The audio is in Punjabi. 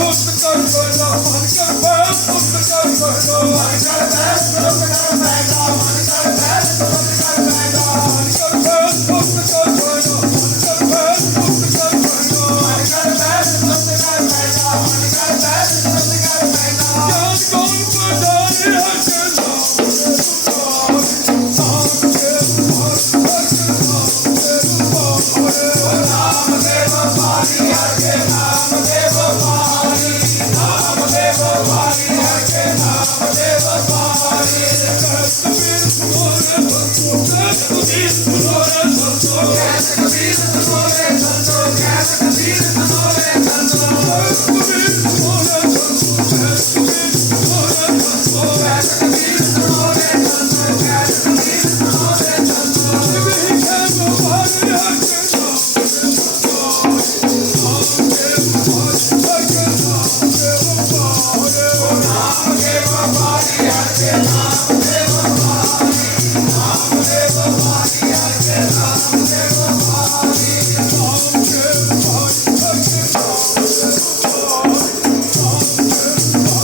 Close Yeah.